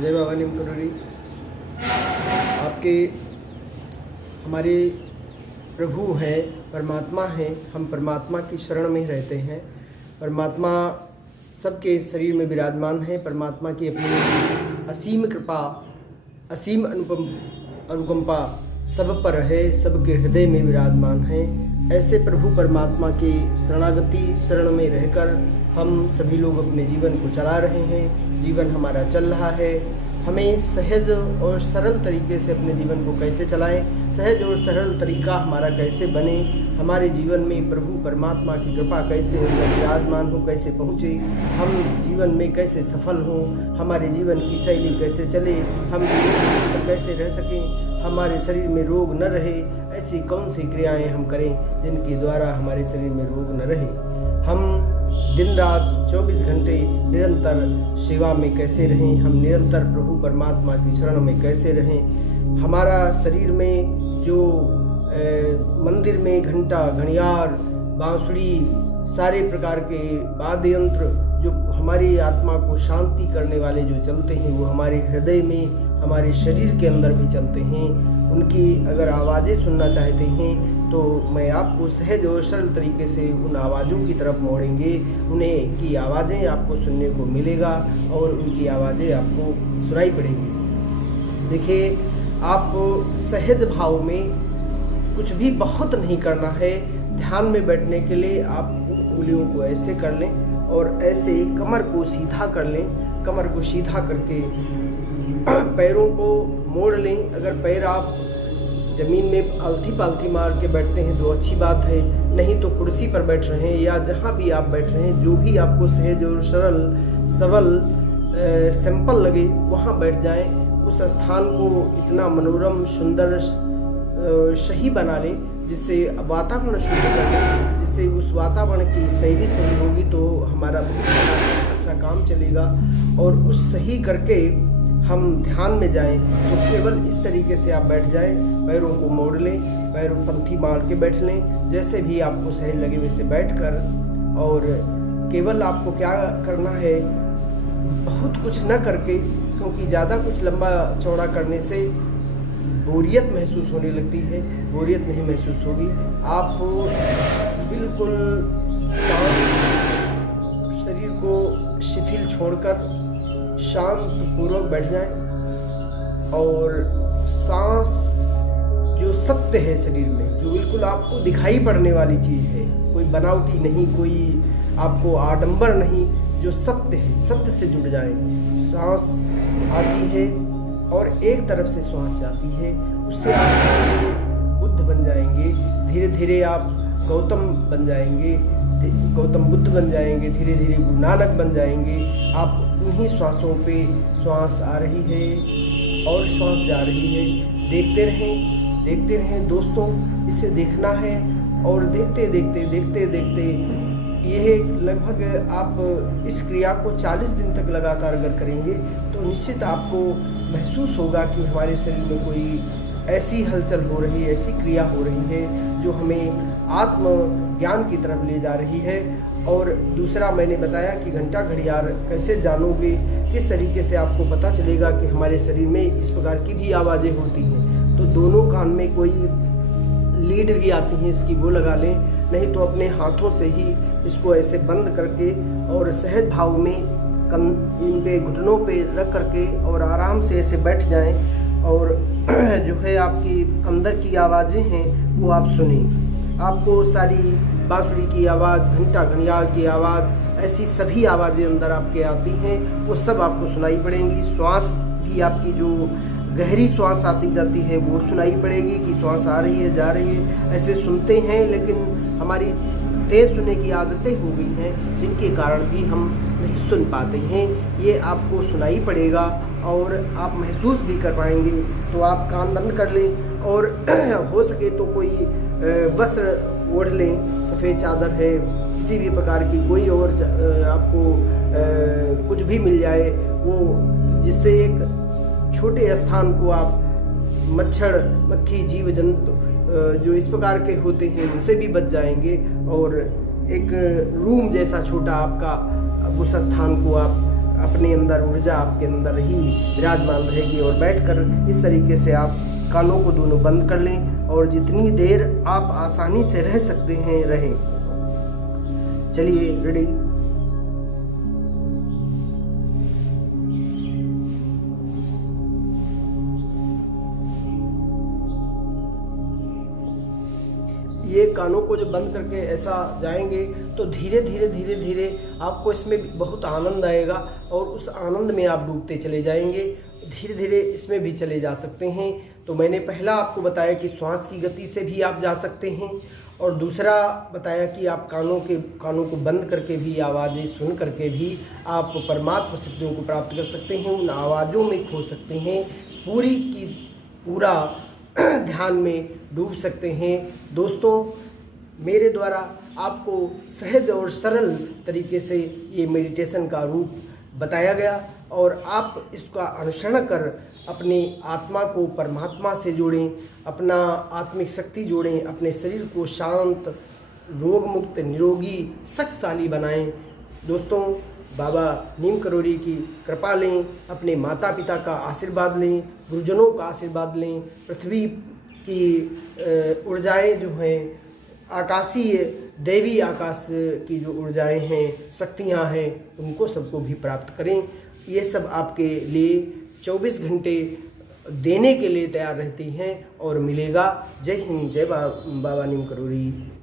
जय बाबा नीम करोड़ी। आपके हमारे प्रभु हैं, परमात्मा हैं। हम परमात्मा की शरण में रहते हैं। परमात्मा सबके शरीर में विराजमान है। परमात्मा की अपनी असीम कृपा, असीम अनुकंपा सब पर है, सबके हृदय में विराजमान है। ऐसे प्रभु परमात्मा के शरण में रहकर हम सभी लोग अपने जीवन को चला रहे हैं। जीवन हमारा चल रहा है। हमें सहज और सरल तरीके से अपने जीवन को कैसे चलाएं, सहज और सरल तरीका हमारा कैसे बने, हमारे जीवन में प्रभु परमात्मा की कृपा कैसे विराजमान हो, कैसे पहुँचे, हम जीवन में कैसे सफल हों, हमारे जीवन की शैली कैसे चले, हम जीवन में कैसे रह सकें, हमारे शरीर में रोग न रहे, ऐसी कौन सी क्रियाएं हम करें जिनके द्वारा हमारे शरीर में रोग न रहे। हम दिन रात 24 घंटे निरंतर सेवा में कैसे रहें, हम निरंतर प्रभु परमात्मा की शरण में कैसे रहें। हमारा शरीर में जो मंदिर में घंटा, घड़ियाल, बांसुरी, सारे प्रकार के वाद्य यंत्र जो हमारी आत्मा को शांति करने वाले जो चलते हैं, वो हमारे हृदय में, हमारे शरीर के अंदर भी चलते हैं। उनकी अगर आवाज़ें सुनना चाहते हैं तो मैं आपको सहज और सरल तरीके से उन आवाज़ों की तरफ मोड़ेंगे। उन्हें की आवाज़ें आपको सुनने को मिलेगा और उनकी आवाज़ें आपको सुनाई पड़ेंगी। देखिए, आपको सहज भाव में कुछ भी बहुत नहीं करना है। ध्यान में बैठने के लिए आप उंगलियों को ऐसे कर लें और ऐसे कमर को सीधा कर लें। कमर को सीधा करके पैरों को मोड़ लें। अगर पैर आप ज़मीन में आलथी पालथी मार के बैठते हैं तो अच्छी बात है, नहीं तो कुर्सी पर बैठ रहे हैं या जहाँ भी आप बैठ रहे हैं, जो भी आपको सहज और सरल सबल सिंपल लगे वहाँ बैठ जाएं। उस स्थान को इतना मनोरम, सुंदर, सही बना लें जिससे वातावरण शुद्ध कर लें, जिससे उस वातावरण की शैली सही होगी तो हमारा बहुत अच्छा काम चलेगा। और उस सही करके हम ध्यान में जाएं तो केवल इस तरीके से आप बैठ जाएं, पैरों को मोड़ लें, पैरों पंथी मार के बैठ लें, जैसे भी आपको सही लगे वैसे बैठकर। और केवल आपको क्या करना है, बहुत कुछ न करके, क्योंकि ज़्यादा कुछ लंबा चौड़ा करने से बोरियत महसूस होने लगती है। बोरियत नहीं महसूस होगी। आप बिल्कुल शरीर को शिथिल छोड़कर शांत पूर्वक बैठ जाएं और सांस जो सत्य है शरीर में, जो बिल्कुल आपको दिखाई पड़ने वाली चीज़ है, कोई बनावटी नहीं, कोई आपको आडंबर नहीं, जो सत्य है, सत्य से जुड़ जाएं। सांस आती है और एक तरफ से श्वास जाती है, उससे आप धीरे धीरे बुद्ध बन जाएंगे। धीरे धीरे आप गौतम बन जाएंगे, गौतम बुद्ध बन जाएंगे, धीरे धीरे गुरु नानक बन जाएंगे। आप उन्हीं श्वासों पे, श्वास आ रही है और श्वास जा रही है, देखते रहें दोस्तों। इसे देखना है और देखते देखते यह लगभग आप इस क्रिया को 40 दिन तक लगातार अगर करेंगे तो निश्चित आपको महसूस होगा कि हमारे शरीर में कोई ऐसी हलचल हो रही है, ऐसी क्रिया हो रही है जो हमें आत्म ज्ञान की तरफ ले जा रही है। और दूसरा मैंने बताया कि घंटा घड़ियाल कैसे जानोगे, किस तरीके से आपको पता चलेगा कि हमारे शरीर में इस प्रकार की भी आवाज़ें होती हैं। तो दोनों कान में कोई लीड भी आती है इसकी, वो लगा लें, नहीं तो अपने हाथों से ही इसको ऐसे बंद करके और सहज भाव में इन पे घुटनों पे रख करके और आराम से ऐसे बैठ जाएं और जो है आपकी अंदर की आवाज़ें हैं वो आप सुनी। आपको सारी बांसुरी की आवाज़, घंटा घड़ियाल की आवाज़, ऐसी सभी आवाज़ें अंदर आपके आती हैं, वो सब आपको सुनाई पड़ेंगी। श्वास भी आपकी जो गहरी श्वास आती जाती है वो सुनाई पड़ेगी कि श्वास आ रही है, जा रही है। ऐसे सुनते हैं लेकिन हमारी तेज़ सुनने की आदतें हो गई हैं, जिनके कारण भी हम नहीं सुन पाते हैं। ये आपको सुनाई पड़ेगा और आप महसूस भी कर पाएंगे। तो आप कान बंद कर लें और हो सके तो कोई वस्त्र ओढ़ लें, सफ़ेद चादर है, किसी भी प्रकार की कोई और आपको कुछ भी मिल जाए वो, जिससे एक छोटे स्थान को आप मच्छर, मक्खी, जीव जंतु जो इस प्रकार के होते हैं उनसे भी बच जाएंगे। और एक रूम जैसा छोटा आपका उस स्थान को आप अपने अंदर ऊर्जा आपके अंदर ही विराजमान रहेगी। और बैठकर इस तरीके से आप कानों को दोनों बंद कर लें और जितनी देर आप आसानी से रह सकते हैं रहें। चलिए, रेडी। ये कानों को जब बंद करके ऐसा जाएंगे तो धीरे धीरे धीरे धीरे आपको इसमें बहुत आनंद आएगा और उस आनंद में आप डूबते चले जाएंगे। धीरे धीरे इसमें भी चले जा सकते हैं। तो मैंने पहला आपको बताया कि श्वास की गति से भी आप जा सकते हैं, और दूसरा बताया कि आप कानों को बंद करके भी आवाज़ें सुन करके भी आप परमात्मा शक्तियों को प्राप्त कर सकते हैं, उन आवाज़ों में खो सकते हैं, पूरी की पूरा ध्यान में डूब सकते हैं। दोस्तों, मेरे द्वारा आपको सहज और सरल तरीके से ये मेडिटेशन का रूप बताया गया और आप इसका अनुसरण कर अपने आत्मा को परमात्मा से जोड़ें, अपना आत्मिक शक्ति जोड़ें, अपने शरीर को शांत, रोग मुक्त, निरोगी, शक्तिशाली बनाएं। दोस्तों, बाबा नीम करोली की कृपा लें, अपने माता पिता का आशीर्वाद लें, गुरुजनों का आशीर्वाद लें, पृथ्वी की ऊर्जाएं जो हैं, आकाशीय देवी आकाश की जो ऊर्जाएं हैं, शक्तियां हैं, उनको सबको भी प्राप्त करें। ये सब आपके लिए 24 घंटे देने के लिए तैयार रहती हैं और मिलेगा। जय हिंद, जय बाबा नीम करोली।